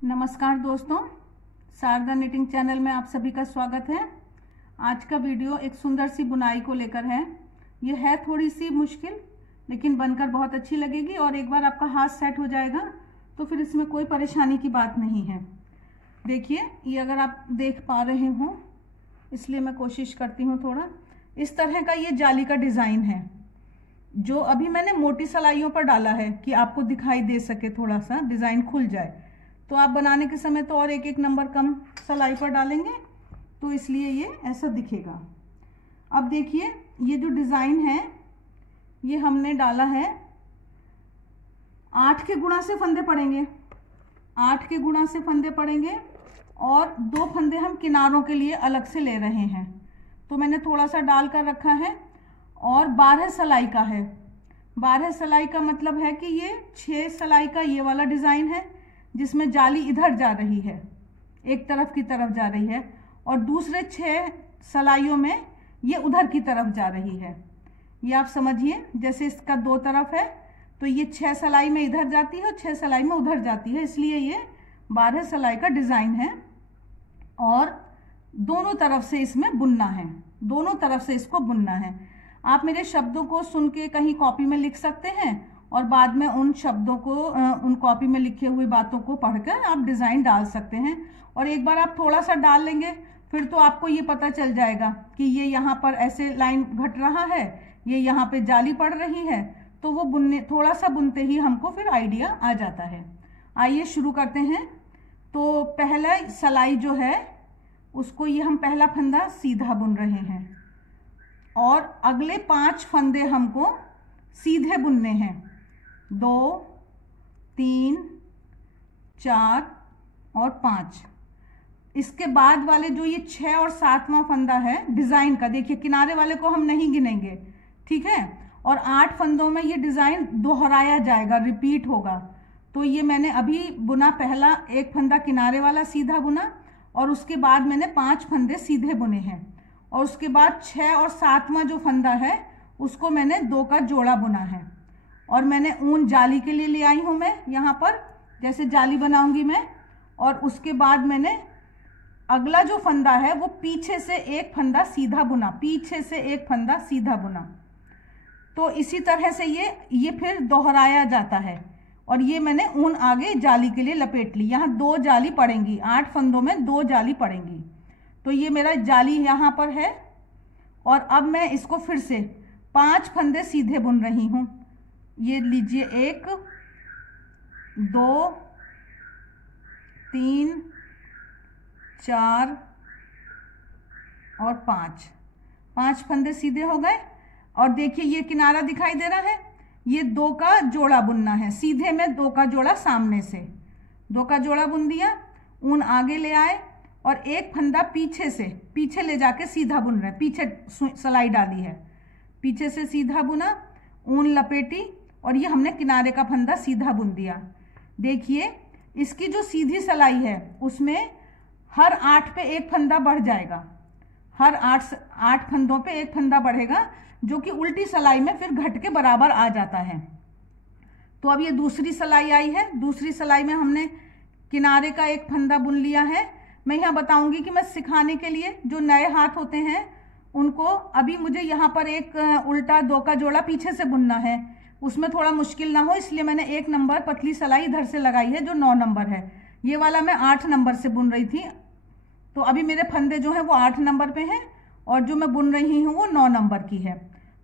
नमस्कार दोस्तों, Sharda knitting channel में आप सभी का स्वागत है। आज का वीडियो एक सुंदर सी बुनाई को लेकर है। ये है थोड़ी सी मुश्किल, लेकिन बनकर बहुत अच्छी लगेगी और एक बार आपका हाथ सेट हो जाएगा तो फिर इसमें कोई परेशानी की बात नहीं है। देखिए, ये अगर आप देख पा रहे हो, इसलिए मैं कोशिश करती हूँ थोड़ा इस तरह का। ये जाली का डिज़ाइन है जो अभी मैंने मोटी सलाइयों पर डाला है कि आपको दिखाई दे सके, थोड़ा सा डिज़ाइन खुल जाए। तो आप बनाने के समय तो और एक एक नंबर कम सलाई पर डालेंगे, तो इसलिए ये ऐसा दिखेगा। अब देखिए, ये जो डिज़ाइन है ये हमने डाला है 8 के गुणा से फंदे पड़ेंगे, 8 के गुणा से फंदे पड़ेंगे और 2 फंदे हम किनारों के लिए अलग से ले रहे हैं। तो मैंने थोड़ा सा डाल कर रखा है और 12 सलाई का है। 12 सलाई का मतलब है कि ये 6 सलाई का ये वाला डिज़ाइन है जिसमें जाली इधर जा रही है, एक तरफ की तरफ जा रही है, और दूसरे 6 सलाइयों में ये उधर की तरफ जा रही है। ये आप समझिए, जैसे इसका 2 तरफ है तो ये 6 सलाई में इधर जाती है और 6 सलाई में उधर जाती है, इसलिए ये 12 सलाई का डिज़ाइन है। और दोनों तरफ से इसमें बुनना है, दोनों तरफ से इसको बुनना है। आप मेरे शब्दों को सुन के कहीं कॉपी में लिख सकते हैं और बाद में उन शब्दों को, उन कॉपी में लिखे हुई बातों को पढ़कर आप डिज़ाइन डाल सकते हैं। और एक बार आप थोड़ा सा डाल लेंगे फिर तो आपको ये पता चल जाएगा कि ये यहाँ पर ऐसे लाइन घट रहा है, ये यहाँ पे जाली पड़ रही है। तो वो बुनने, थोड़ा सा बुनते ही हमको फिर आइडिया आ जाता है। आइए शुरू करते हैं। तो पहला सलाई जो है उसको ये हम पहला फंदा सीधा बुन रहे हैं और अगले 5 फंदे हमको सीधे बुनने हैं। 2, 3, 4 और 5। इसके बाद वाले जो ये 6 और 7वां फंदा है डिज़ाइन का, देखिए किनारे वाले को हम नहीं गिनेंगे, ठीक है। और 8 फंदों में ये डिज़ाइन दोहराया जाएगा, रिपीट होगा। तो ये मैंने अभी बुना, पहला एक फंदा किनारे वाला सीधा बुना और उसके बाद मैंने 5 फंदे सीधे बुने हैं। और उसके बाद 6 और 7वां जो फंदा है उसको मैंने 2 का जोड़ा बुना है। और मैंने ऊन जाली के लिए ले आई हूँ मैं यहाँ पर, जैसे जाली बनाऊंगी मैं। और उसके बाद मैंने अगला जो फंदा है वो पीछे से एक फंदा सीधा बुना, पीछे से एक फंदा सीधा बुना। तो इसी तरह से ये फिर दोहराया जाता है। और ये मैंने ऊन आगे जाली के लिए लपेट ली। यहाँ 2 जाली पड़ेंगी, 8 फंदों में 2 जाली पड़ेंगी। तो ये मेरा जाली यहाँ पर है और अब मैं इसको फिर से 5 फंदे सीधे बुन रही हूँ। ये लीजिए, 1, 2, 3, 4 और 5 फंदे सीधे हो गए। और देखिए ये किनारा दिखाई दे रहा है, ये 2 का जोड़ा बुनना है। सीधे में 2 का जोड़ा सामने से 2 का जोड़ा बुन दिया, ऊन आगे ले आए और एक फंदा पीछे से, पीछे ले जाके सीधा बुन रहे, पीछे सलाई डाली है, पीछे से सीधा बुना, ऊन लपेटी और ये हमने किनारे का फंदा सीधा बुन दिया। देखिए इसकी जो सीधी सलाई है उसमें हर 8 पे एक फंदा बढ़ जाएगा, हर 8 फंदों पे एक फंदा बढ़ेगा, जो कि उल्टी सलाई में फिर घट के बराबर आ जाता है। तो अब ये दूसरी सलाई आई है, दूसरी सलाई में हमने किनारे का एक फंदा बुन लिया है। मैं यहाँ बताऊंगी कि मैं सिखाने के लिए जो नए हाथ होते हैं उनको, अभी मुझे यहाँ पर एक उल्टा 2 का जोड़ा पीछे से बुनना है, उसमें थोड़ा मुश्किल ना हो इसलिए मैंने 1 नंबर पतली सलाई इधर से लगाई है जो 9 नंबर है। ये वाला मैं 8 नंबर से बुन रही थी, तो अभी मेरे फंदे जो हैं वो 8 नंबर पे हैं और जो मैं बुन रही हूँ वो 9 नंबर की है।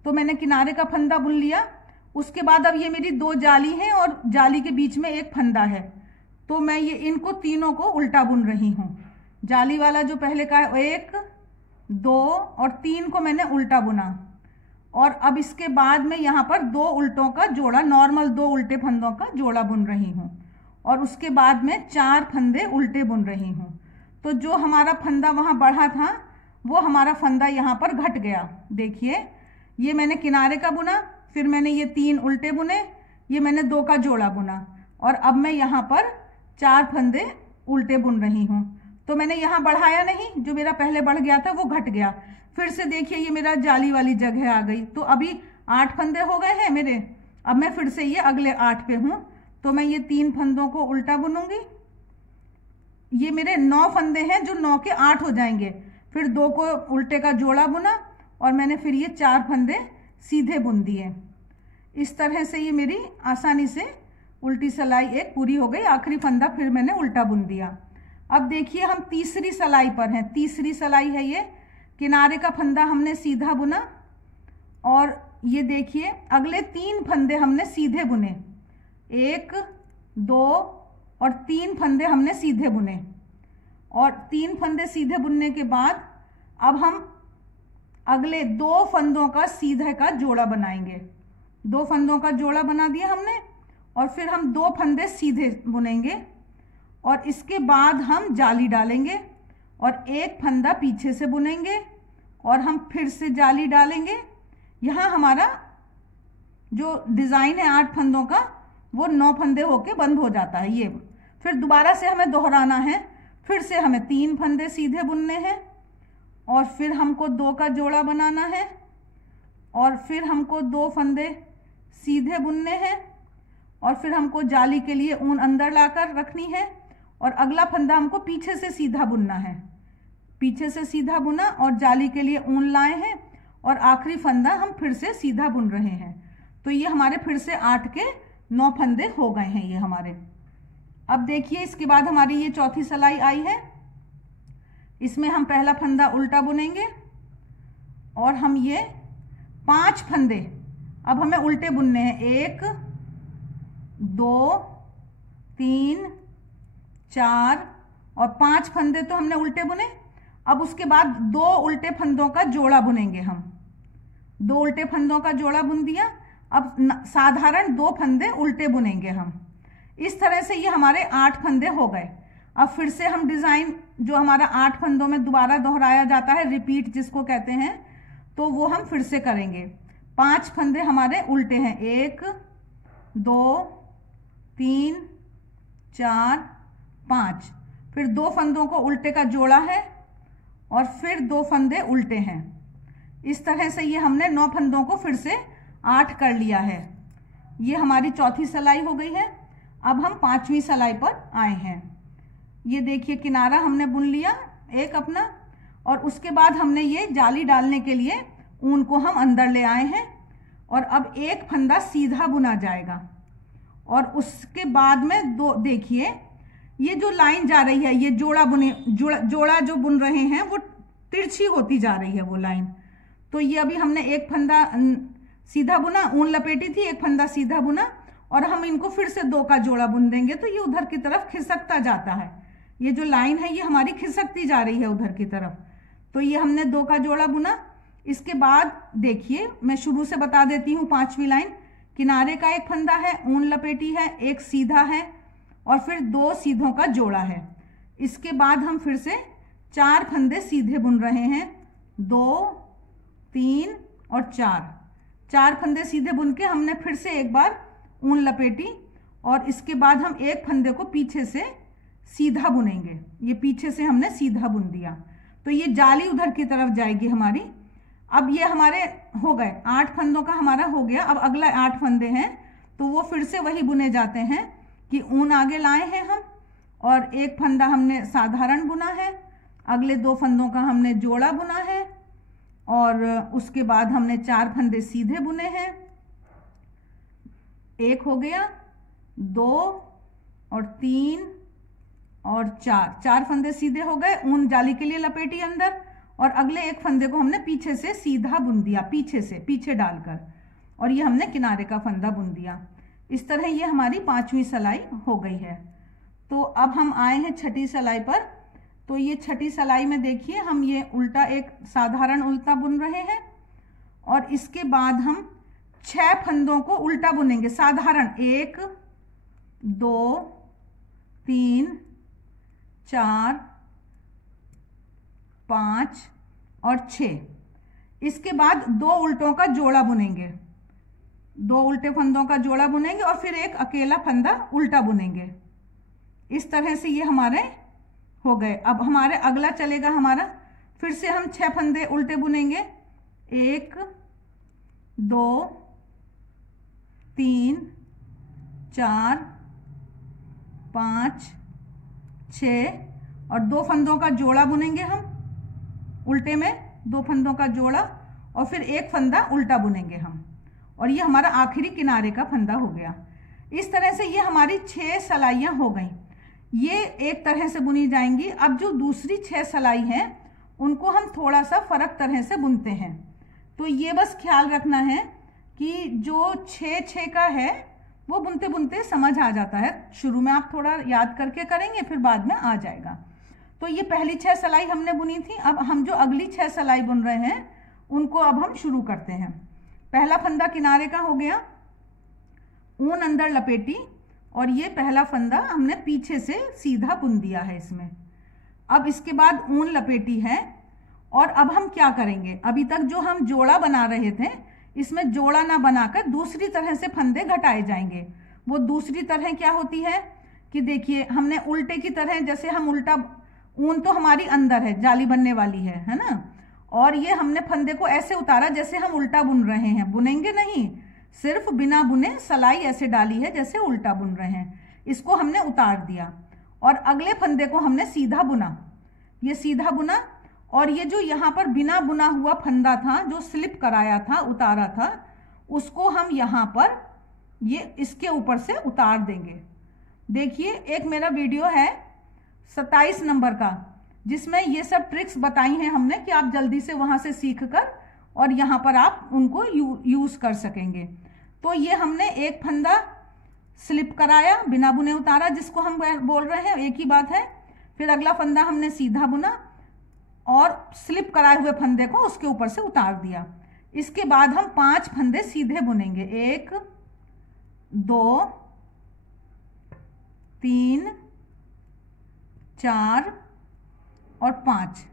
तो मैंने किनारे का फंदा बुन लिया। उसके बाद अब ये मेरी 2 जाली हैं और जाली के बीच में एक फंदा है, तो मैं ये इनको तीनों को उल्टा बुन रही हूँ। जाली वाला जो पहले का है 1, 2 और 3 को मैंने उल्टा बुना। और अब इसके बाद में यहाँ पर 2 उल्टों का जोड़ा, नॉर्मल 2 उल्टे फंदों का जोड़ा बुन रही हूँ और उसके बाद में 4 फंदे उल्टे बुन रही हूँ। तो जो हमारा फंदा वहाँ बढ़ा था वो हमारा फंदा यहाँ पर घट गया। देखिए ये मैंने किनारे का बुना, फिर मैंने ये 3 उल्टे बुने, ये मैंने 2 का जोड़ा बुना और अब मैं यहाँ पर 4 फंदे उल्टे बुन रही हूँ। तो मैंने यहाँ बढ़ाया नहीं, जो मेरा पहले बढ़ गया था वो घट गया। फिर से देखिए ये मेरा जाली वाली जगह आ गई। तो अभी 8 फंदे हो गए हैं मेरे। अब मैं फिर से ये अगले 8 पे हूँ, तो मैं ये 3 फंदों को उल्टा बुनूंगी ये मेरे 9 फंदे हैं जो 9 के 8 हो जाएंगे। फिर 2 को उल्टे का जोड़ा बुना और मैंने फिर ये 4 फंदे सीधे बुन दिए। इस तरह से ये मेरी आसानी से उल्टी सिलाई एक पूरी हो गई। आखिरी फंदा फिर मैंने उल्टा बुन दिया। अब देखिए हम तीसरी सिलाई पर हैं। तीसरी सिलाई है ये, किनारे का फंदा हमने सीधा बुना और ये देखिए अगले 3 फंदे हमने सीधे बुने। 1 2 और 3 फंदे हमने सीधे बुने और 3 फंदे सीधे बुनने के बाद अब हम अगले 2 फंदों का सीधे का जोड़ा बनाएंगे। 2 फंदों का जोड़ा बना दिया हमने और फिर हम 2 फंदे सीधे बुनेंगे और इसके बाद हम जाली डालेंगे और 1 फंदा पीछे से बुनेंगे और हम फिर से जाली डालेंगे। यहाँ हमारा जो डिज़ाइन है 8 फंदों का वो 9 फंदे होके बंद हो जाता है। ये फिर दोबारा से हमें दोहराना है। फिर से हमें 3 फंदे सीधे बुनने हैं और फिर हमको 2 का जोड़ा बनाना है और फिर हमको 2 फंदे सीधे बुनने हैं और फिर हमको जाली के लिए ऊन अंदर लाकर रखनी है और अगला फंदा हमको पीछे से सीधा बुनना है। पीछे से सीधा बुना और जाली के लिए ऊन लाए हैं और आखिरी फंदा हम फिर से सीधा बुन रहे हैं। तो ये हमारे फिर से 8 के 9 फंदे हो गए हैं ये हमारे। अब देखिए इसके बाद हमारी ये चौथी सिलाई आई है। इसमें हम पहला फंदा उल्टा बुनेंगे और हम ये 5 फंदे अब हमें उल्टे बुनने हैं। 1 2 3 4 और 5 फंदे तो हमने उल्टे बुने। अब उसके बाद 2 उल्टे फंदों का जोड़ा बुनेंगे हम। 2 उल्टे फंदों का जोड़ा बुन दिया। अब साधारण 2 फंदे उल्टे बुनेंगे हम। इस तरह से ये हमारे 8 फंदे हो गए। अब फिर से हम डिज़ाइन जो हमारा 8 फंदों में दोबारा दोहराया जाता है, रिपीट जिसको कहते हैं, तो वो हम फिर से करेंगे। 5 फंदे हमारे उल्टे हैं। 1 2 3 4 5। फिर 2 फंदों को उल्टे का जोड़ा है और फिर 2 फंदे उल्टे हैं। इस तरह से ये हमने 9 फंदों को फिर से 8 कर लिया है। ये हमारी चौथी सिलाई हो गई है। अब हम 5वीं सिलाई पर आए हैं। ये देखिए किनारा हमने बुन लिया एक अपना और उसके बाद हमने ये जाली डालने के लिए ऊन को हम अंदर ले आए हैं और अब 1 फंदा सीधा बुना जाएगा और उसके बाद में 2 देखिए ये जो लाइन जा रही है, ये जोड़ा जो बुन रहे हैं वो तिरछी होती जा रही है वो लाइन। तो ये अभी हमने 1 फंदा सीधा बुना, ऊन लपेटी थी, 1 फंदा सीधा बुना और हम इनको फिर से 2 का जोड़ा बुन देंगे तो ये उधर की तरफ खिसकता जाता है। ये जो लाइन है ये हमारी खिसकती जा रही है उधर की तरफ। तो ये हमने 2 का जोड़ा बुना। इसके बाद देखिए मैं शुरू से बता देती हूँ 5वीं लाइन। किनारे का 1 फंदा है, ऊन लपेटी है, 1 सीधा है और फिर 2 सीधों का जोड़ा है। इसके बाद हम फिर से 4 फंदे सीधे बुन रहे हैं। 2 3 और 4 फंदे सीधे बुन के हमने फिर से एक बार ऊन लपेटी और इसके बाद हम 1 फंदे को पीछे से सीधा बुनेंगे। ये पीछे से हमने सीधा बुन दिया तो ये जाली उधर की तरफ जाएगी हमारी। अब ये हमारे हो गए 8 फंदों का हमारा हो गया। अब अगला 8 फंदे हैं तो वो फिर से वही बुने जाते हैं कि ऊन आगे लाए हैं हम और 1 फंदा हमने साधारण बुना है, अगले 2 फंदों का हमने जोड़ा बुना है और उसके बाद हमने 4 फंदे सीधे बुने हैं। 1 हो गया, 2 और 3 और 4 फंदे सीधे हो गए, ऊन जाली के लिए लपेटी अंदर और अगले 1 फंदे को हमने पीछे से सीधा बुन दिया, पीछे डालकर, और ये हमने किनारे का फंदा बुन दिया। इस तरह ये हमारी 5वीं सिलाई हो गई है। तो अब हम आए हैं 6ठी सिलाई पर। तो ये 6ठी सिलाई में देखिए हम ये उल्टा एक साधारण उल्टा बुन रहे हैं और इसके बाद हम 6 फंदों को उल्टा बुनेंगे साधारण। 1 2 3 4 5 और 6। इसके बाद 2 उल्टों का जोड़ा बुनेंगे, 2 उल्टे फंदों का जोड़ा बुनेंगे और फिर एक अकेला फंदा उल्टा बुनेंगे। इस तरह से ये हमारे हो गए। अब हमारे अगला चलेगा हमारा, फिर से हम 6 फंदे उल्टे बुनेंगे। 1 2 3 4 5 6 और 2 फंदों का जोड़ा बुनेंगे हम उल्टे में, 2 फंदों का जोड़ा, और फिर 1 फंदा उल्टा बुनेंगे हम, और ये हमारा आखिरी किनारे का फंदा हो गया। इस तरह से ये हमारी 6 सलाइयाँ हो गई। ये एक तरह से बुनी जाएंगी। अब जो दूसरी 6 सलाई हैं उनको हम थोड़ा सा फर्क तरह से बुनते हैं। तो ये बस ख्याल रखना है कि जो 6 का है वो बुनते बुनते समझ आ जाता है। शुरू में आप थोड़ा याद करके करेंगे, फिर बाद में आ जाएगा। तो ये पहली 6 सलाई हमने बुनी थी। अब हम जो अगली 6 सलाई बुन रहे हैं उनको अब हम शुरू करते हैं। पहला फंदा किनारे का हो गया, ऊन अंदर लपेटी, और ये पहला फंदा हमने पीछे से सीधा बुन दिया है इसमें। अब इसके बाद ऊन लपेटी है, और अब हम क्या करेंगे, अभी तक जो हम जोड़ा बना रहे थे इसमें जोड़ा ना बनाकर दूसरी तरह से फंदे घटाए जाएंगे। वो दूसरी तरह क्या होती है कि देखिए, हमने उल्टे की तरह, जैसे हम उल्टा, ऊन तो हमारी अंदर है, जाली बनने वाली है ना, और ये हमने फंदे को ऐसे उतारा जैसे हम उल्टा बुन रहे हैं। बुनेंगे नहीं, सिर्फ बिना बुने सलाई ऐसे डाली है जैसे उल्टा बुन रहे हैं। इसको हमने उतार दिया और अगले फंदे को हमने सीधा बुना, ये सीधा बुना, और ये जो यहाँ पर बिना बुना हुआ फंदा था जो स्लिप कराया था, उतारा था, उसको हम यहाँ पर ये इसके ऊपर से उतार देंगे। देखिए, एक मेरा वीडियो है 27 नंबर का जिसमें ये सब ट्रिक्स बताई हैं हमने कि आप जल्दी से वहां से सीख कर और यहाँ पर आप उनको यूज कर सकेंगे। तो ये हमने एक फंदा स्लिप कराया, बिना बुने उतारा, जिसको हम बोल रहे हैं, एक ही बात है। फिर अगला फंदा हमने सीधा बुना और स्लिप कराए हुए फंदे को उसके ऊपर से उतार दिया। इसके बाद हम 5 फंदे सीधे बुनेंगे, 1 2 3 4 और 5।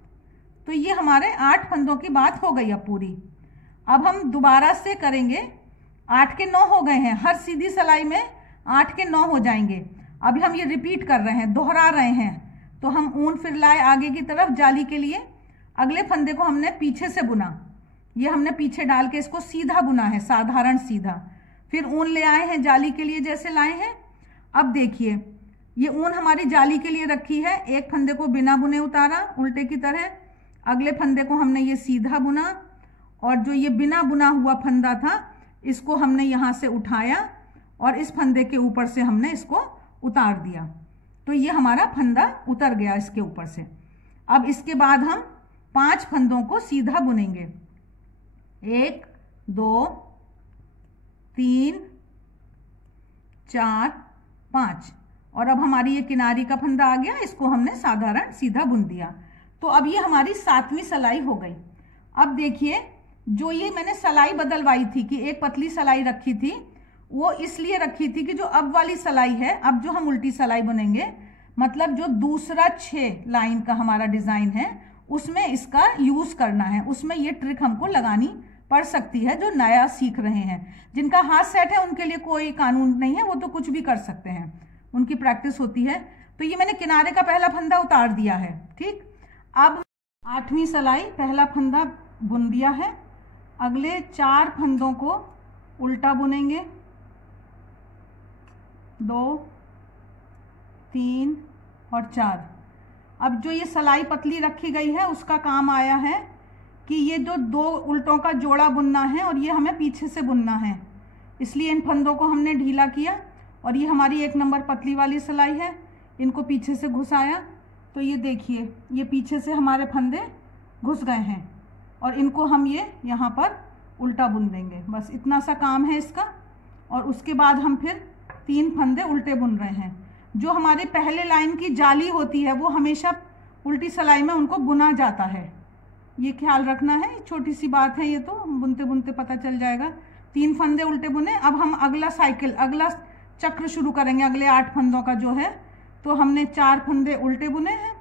तो ये हमारे 8 फंदों की बात हो गई अब पूरी। अब हम दोबारा से करेंगे, 8 के 9 हो गए हैं, हर सीधी सलाई में 8 के 9 हो जाएंगे। अभी हम ये रिपीट कर रहे हैं, दोहरा रहे हैं। तो हम ऊन फिर लाए आगे की तरफ जाली के लिए, अगले फंदे को हमने पीछे से बुना, ये हमने पीछे डाल के इसको सीधा बुना है, साधारण सीधा। फिर ऊन ले आए हैं जाली के लिए जैसे लाए हैं। अब देखिए, ये ऊन हमारी जाली के लिए रखी है, एक फंदे को बिना बुने उतारा उल्टे की तरह, अगले फंदे को हमने ये सीधा बुना, और जो ये बिना बुना हुआ फंदा था इसको हमने यहाँ से उठाया और इस फंदे के ऊपर से हमने इसको उतार दिया। तो ये हमारा फंदा उतर गया इसके ऊपर से। अब इसके बाद हम 5 फंदों को सीधा बुनेंगे, 1 2 3 4 5, और अब हमारी ये किनारी का फंदा आ गया, इसको हमने साधारण सीधा बुन दिया। तो अब ये हमारी 7वीं सलाई हो गई। अब देखिए, जो ये मैंने सलाई बदलवाई थी कि एक पतली सलाई रखी थी, वो इसलिए रखी थी कि जो अब वाली सलाई है, अब जो हम उल्टी सलाई बुनेंगे, मतलब जो दूसरा 6 लाइन का हमारा डिजाइन है उसमें इसका यूज करना है। उसमें ये ट्रिक हमको लगानी पड़ सकती है जो नया सीख रहे हैं। जिनका हाथ सेट है उनके लिए कोई कानून नहीं है, वो तो कुछ भी कर सकते हैं, उनकी प्रैक्टिस होती है। तो ये मैंने किनारे का पहला फंदा उतार दिया है, ठीक। अब 8वीं सलाई, पहला फंदा बुन दिया है, अगले 4 फंदों को उल्टा बुनेंगे, 2 3 और 4। अब जो ये सलाई पतली रखी गई है उसका काम आया है कि ये जो 2 उल्टों का जोड़ा बुनना है और ये हमें पीछे से बुनना है, इसलिए इन फंदों को हमने ढीला किया। और ये हमारी 1 नंबर पतली वाली सलाई है, इनको पीछे से घुसाया। तो ये देखिए, ये पीछे से हमारे फंदे घुस गए हैं और इनको हम ये यहाँ पर उल्टा बुन देंगे। बस इतना सा काम है इसका। और उसके बाद हम फिर 3 फंदे उल्टे बुन रहे हैं। जो हमारे पहले लाइन की जाली होती है वो हमेशा उल्टी सलाई में उनको बुना जाता है, ये ख्याल रखना है। छोटी सी बात है ये, तो बुनते बुनते पता चल जाएगा। 3 फंदे उल्टे बुने। अब हम अगला साइकिल, अगला चक्र शुरू करेंगे अगले 8 फंदों का जो है। तो हमने 4 फंदे उल्टे बुने हैं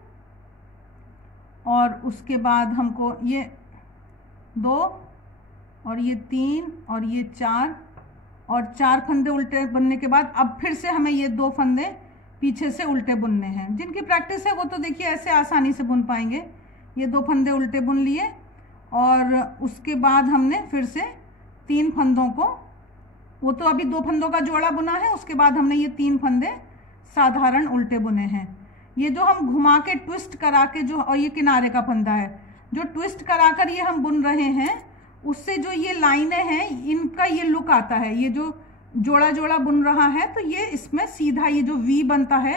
और उसके बाद हमको ये 2 और ये 3 और ये 4 और 4 फंदे उल्टे बुनने के बाद अब फिर से हमें ये 2 फंदे पीछे से उल्टे बुनने हैं। जिनकी प्रैक्टिस है वो तो देखिए ऐसे आसानी से बुन पाएंगे। ये 2 फंदे उल्टे बुन लिए और उसके बाद हमने फिर से 3 फंदों को, वो तो अभी 2 फंदों का जोड़ा बुना है, उसके बाद हमने ये 3 फंदे साधारण उल्टे बुने हैं। ये जो हम घुमा के ट्विस्ट करा के जो, और ये किनारे का फंदा है, जो ट्विस्ट कराकर ये हम बुन रहे हैं, उससे जो ये लाइनें हैं इनका ये लुक आता है। ये जो जोड़ा जोड़ा बुन रहा है तो ये इसमें सीधा ये जो वी बनता है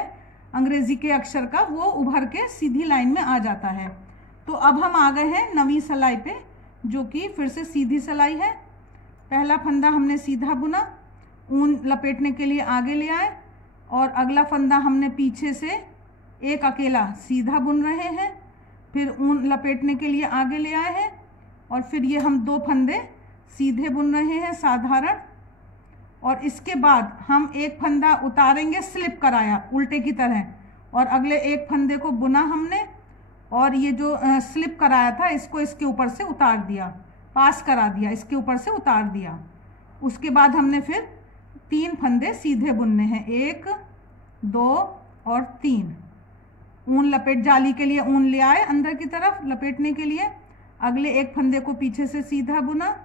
अंग्रेजी के अक्षर का, वो उभर के सीधी लाइन में आ जाता है। तो अब हम आ गए हैं नवीं सिलाई पे, जो कि फिर से सीधी सिलाई है। पहला फंदा हमने सीधा बुना, ऊन लपेटने के लिए आगे ले आए, और अगला फंदा हमने पीछे से एक अकेला सीधा बुन रहे हैं, फिर ऊन लपेटने के लिए आगे ले आए हैं, और फिर ये हम 2 फंदे सीधे बुन रहे हैं साधारण। और इसके बाद हम एक फंदा उतारेंगे स्लिप कराया उल्टे की तरह, और अगले एक फंदे को बुना हमने, और ये जो स्लिप कराया था इसको इसके ऊपर से उतार दिया, पास करा दिया, इसके ऊपर से उतार दिया। उसके बाद हमने फिर 3 फंदे सीधे बुनने हैं, 1 2 और 3। ऊन लपेट, जाली के लिए ऊन ले आए अंदर की तरफ लपेटने के लिए, अगले एक फंदे को पीछे से सीधा बुना,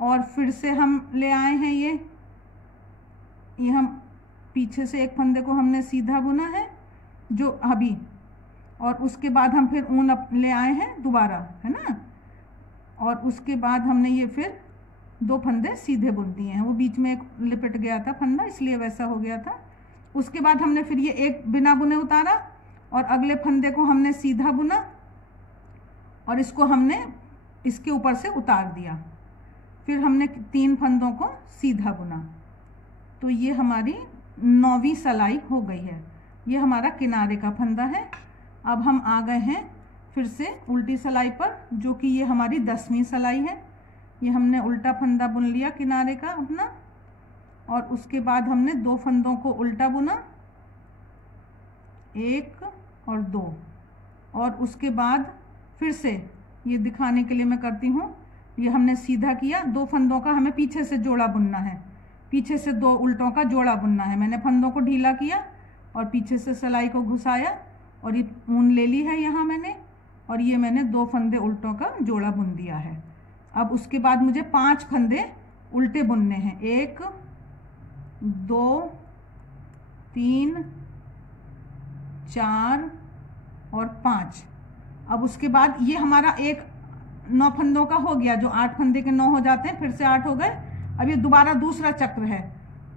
और फिर से हम ले आए हैं ये हम पीछे से एक फंदे को हमने सीधा बुना है जो अभी, और उसके बाद हम फिर ऊन ले आए हैं दोबारा, है ना, और उसके बाद हमने ये फिर 2 फंदे सीधे बुन दिए हैं। वो बीच में एक लिपट गया था फंदा, इसलिए वैसा हो गया था। उसके बाद हमने फिर ये एक बिना बुने उतारा, और अगले फंदे को हमने सीधा बुना, और इसको हमने इसके ऊपर से उतार दिया। फिर हमने 3 फंदों को सीधा बुना। तो ये हमारी 9वीं सिलाई हो गई है। ये हमारा किनारे का फंदा है। अब हम आ गए हैं फिर से उल्टी सिलाई पर, जो कि ये हमारी 10वीं सिलाई है। ये हमने उल्टा फंदा बुन लिया किनारे का अपना, और उसके बाद हमने 2 फंदों को उल्टा बुना, 1 और 2, और उसके बाद फिर से ये दिखाने के लिए मैं करती हूँ, ये हमने सीधा किया, 2 फंदों का हमें पीछे से जोड़ा बुनना है, पीछे से 2 उल्टों का जोड़ा बुनना है। मैंने फंदों को ढीला किया और पीछे से सिलाई को घुसाया, और ये ऊन ले ली है यहाँ मैंने, और ये मैंने 2 फंदे उल्टों का जोड़ा बुन दिया है। अब उसके बाद मुझे 5 फंदे उल्टे बुनने हैं, 1 2 3 4 और 5। अब उसके बाद ये हमारा एक 9 फंदों का हो गया, जो 8 फंदे के 9 हो जाते हैं, फिर से 8 हो गए। अब ये दोबारा दूसरा चक्र है,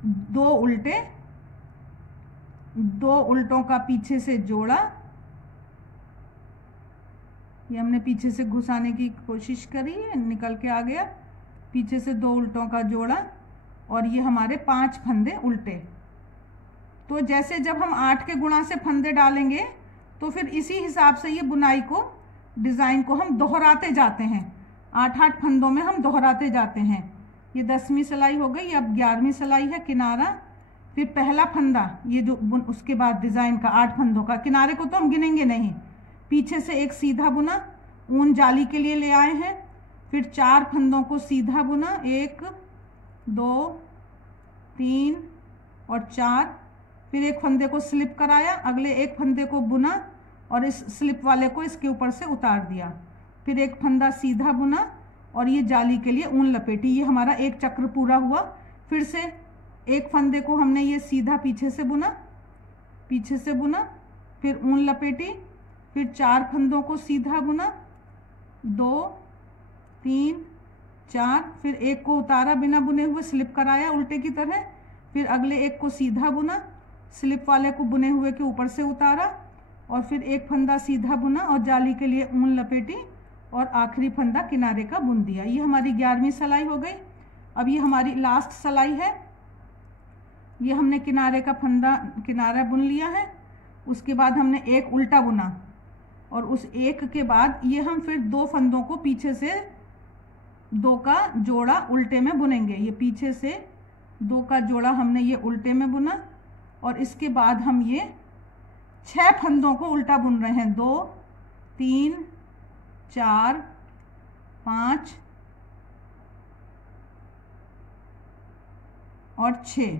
2 उल्टे, 2 उल्टों का पीछे से जोड़ा, ये हमने पीछे से घुसाने की कोशिश करी, निकल के आ गया, पीछे से 2 उल्टों का जोड़ा, और ये हमारे 5 फंदे उल्टे। तो जैसे जब हम 8 के गुणा से फंदे डालेंगे तो फिर इसी हिसाब से ये बुनाई को, डिज़ाइन को हम दोहराते जाते हैं, 8-8 फंदों में हम दोहराते जाते हैं। ये 10वीं सिलाई हो गई। अब 11वीं सिलाई है किनारा। फिर पहला फंदा, ये जो उसके बाद डिज़ाइन का 8 फंदों का, किनारे को तो हम गिनेंगे नहीं, पीछे से एक सीधा बुना, ऊन जाली के लिए ले आए हैं, फिर 4 फंदों को सीधा बुना, 1 2 3 और 4, फिर एक फंदे को स्लिप कराया, अगले एक फंदे को बुना, और इस स्लिप वाले को इसके ऊपर से उतार दिया, फिर एक फंदा सीधा बुना, और ये जाली के लिए ऊन लपेटी। ये हमारा एक चक्र पूरा हुआ। फिर से एक फंदे को हमने ये सीधा पीछे से बुना, पीछे से बुना, फिर ऊन लपेटी, फिर 4 फंदों को सीधा बुना, 2 3 4, फिर एक को उतारा बिना बुने हुए, स्लिप कराया उल्टे की तरह, फिर अगले एक को सीधा बुना, स्लिप वाले को बुने हुए के ऊपर से उतारा, और फिर एक फंदा सीधा बुना और जाली के लिए ऊन लपेटी, और आखिरी फंदा किनारे का बुन दिया। ये हमारी 11वीं सिलाई हो गई। अब ये हमारी लास्ट सिलाई है। ये हमने किनारे का फंदा, किनारा बुन लिया है। उसके बाद हमने एक उल्टा बुना, और उस एक के बाद ये हम फिर 2 फंदों को पीछे से 2 का जोड़ा उल्टे में बुनेंगे। ये पीछे से 2 का जोड़ा हमने ये उल्टे में बुना, और इसके बाद हम ये 6 फंदों को उल्टा बुन रहे हैं, 2 3 4 5 और 6।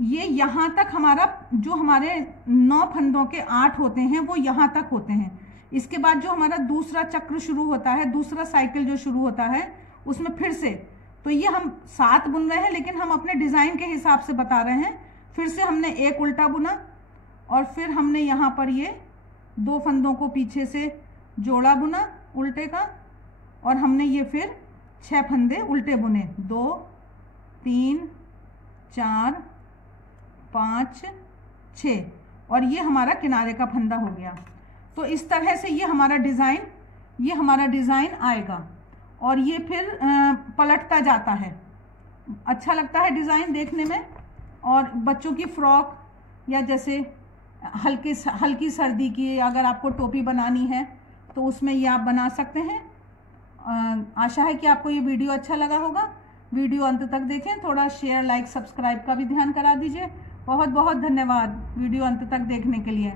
ये यहाँ तक हमारा, जो हमारे 9 फंदों के 8 होते हैं वो यहाँ तक होते हैं। इसके बाद जो हमारा दूसरा चक्र शुरू होता है, दूसरा साइकिल जो शुरू होता है, उसमें फिर से, तो ये हम 7 बुन रहे हैं, लेकिन हम अपने डिज़ाइन के हिसाब से बता रहे हैं। फिर से हमने एक उल्टा बुना, और फिर हमने यहाँ पर ये 2 फंदों को पीछे से जोड़ा बुना उल्टे का, और हमने ये फिर 6 फंदे उल्टे बुने, 2 3 4 5 6, और ये हमारा किनारे का फंदा हो गया। तो इस तरह से ये हमारा डिज़ाइन आएगा, और ये फिर पलटता जाता है। अच्छा लगता है डिज़ाइन देखने में। और बच्चों की फ्रॉक या जैसे हल्की सर्दी की अगर आपको टोपी बनानी है तो उसमें ये आप बना सकते हैं। आशा है कि आपको ये वीडियो अच्छा लगा होगा। वीडियो अंत तक देखें, थोड़ा शेयर लाइक सब्सक्राइब का भी ध्यान करा दीजिए। बहुत बहुत धन्यवाद वीडियो अंत तक देखने के लिए।